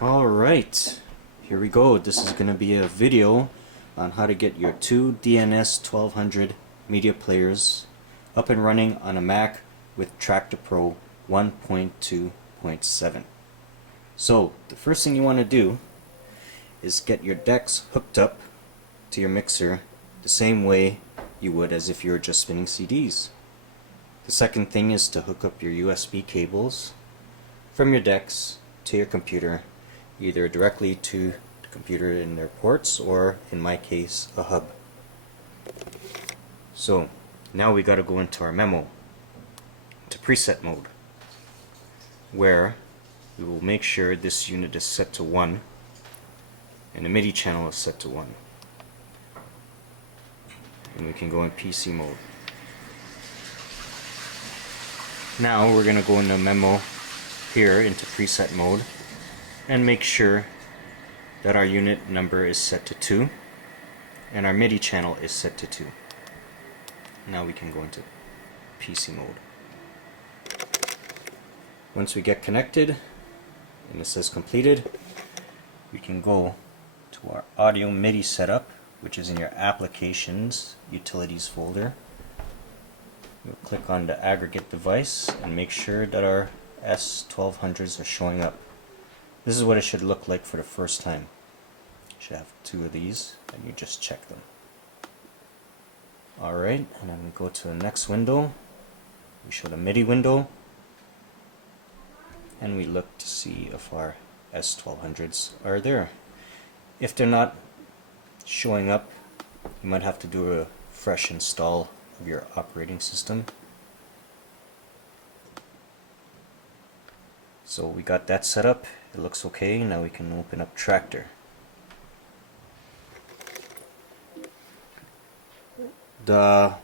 Alright, here we go. This is going to be a video on how to get your two Dn-s1200 media players up and running on a Mac with Traktor Pro 1.2.7. So, the first thing you want to do is get your decks hooked up to your mixer the same way you would as if you were just spinning CDs. The second thing is to hook up your USB cables from your decks to your computer, either directly to the computer in their ports or, in my case, a hub. So now we got to go into our memo, to preset mode, where we will make sure this unit is set to 1 and the MIDI channel is set to 1. And we can go in PC mode. Now we're going to go into memo here into preset mode and make sure that our unit number is set to 2 and our MIDI channel is set to 2. Now we can go into PC mode. Once we get connected and it says completed, we can go to our audio MIDI setup, which is in your applications utilities folder. We'll click on the aggregate device and make sure that our S1200s are showing up. This is what it should look like for the first time. You should have 2 of these and you just check them. Alright, and then we go to the next window. We show the MIDI window and we look to see if our S1200s are there. If they're not showing up, you might have to do a fresh install of your operating system. So we got that set up, it looks okay. Now we can open up Traktor. The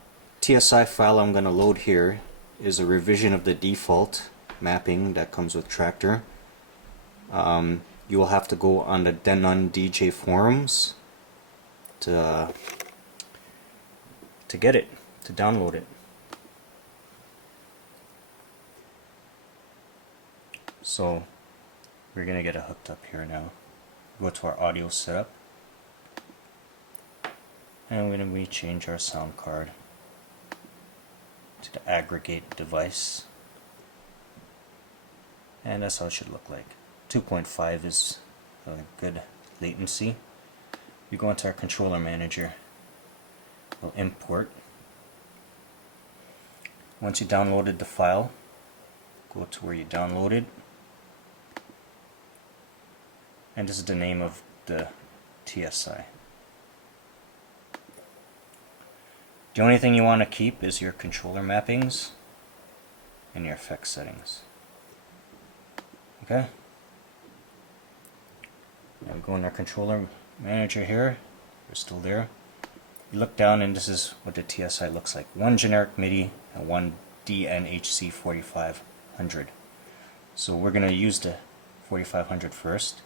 TSI file I'm going to load here is a revision of the default mapping that comes with Traktor. You will have to go on the Denon DJ forums to get it, to download it. So we're gonna get it hooked up here now. Go to our audio setup and we're gonna change our sound card to the aggregate device, and that's how it should look like. 2.5 is a good latency. We go into our controller manager. We'll import. Once you downloaded the file, go to where you downloaded, and this is the name of the TSI. The only thing you want to keep is your controller mappings and your effects settings. Okay? Now we go in our controller manager here. We're still there. You look down and this is what the TSI looks like. 1 generic MIDI and 1 Dn-s3700. So we're going to use the 4500 first.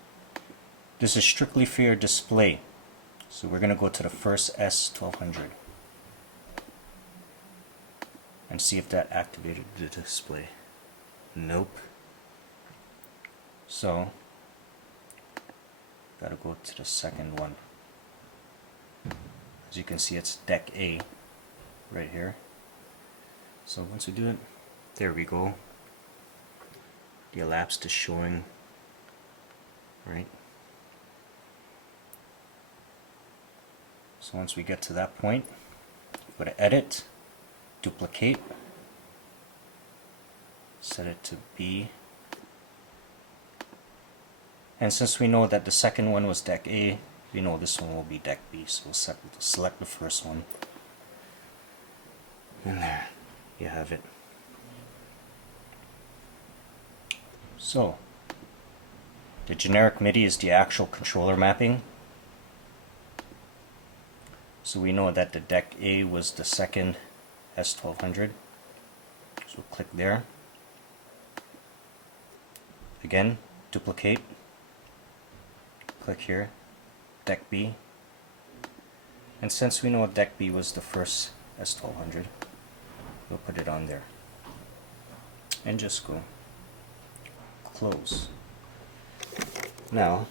This is strictly for your display. So we're going to go to the first S1200 and see if that activated the display. Nope. So gotta go to the second one. As you can see, it's deck A right here. So once we do it, there we go. The elapsed is showing, right? So once we get to that point, go to edit, duplicate, set it to B. And since we know that the second one was deck A, we know this one will be deck B, so we'll select the first one. And there, you have it. So, the generic MIDI is the actual controller mapping. So we know that the deck A was the second S1200. So click there. Again, duplicate. Click here, deck B, and since we know deck B was the first S1200, we'll put it on there and just go close. Now,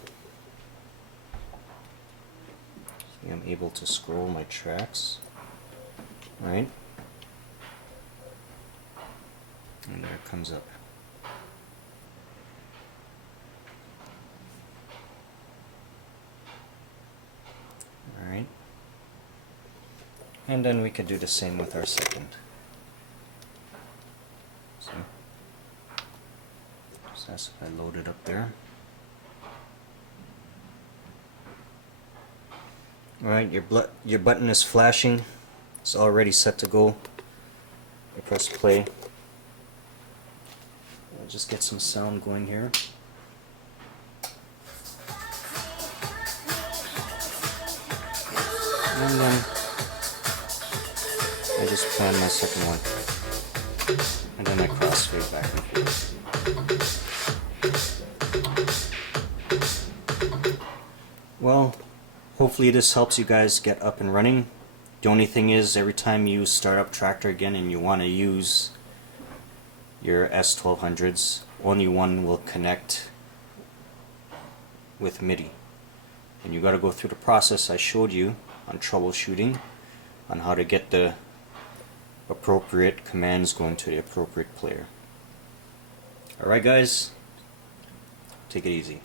see, I'm able to scroll my tracks, right? And there it comes up. Alright. And then we could do the same with our second. So, just as if I load it up there. Alright, your button is flashing. It's already set to go. You press play. I'll just get some sound going here. And then I just plan my second one. And then I crossfade back and forth. Well, hopefully this helps you guys get up and running. The only thing is, every time you start up Traktor again and you want to use your S1200s, only one will connect with MIDI. And you got to go through the process I showed you on troubleshooting, on how to get the appropriate commands going to the appropriate player. Alright guys, take it easy.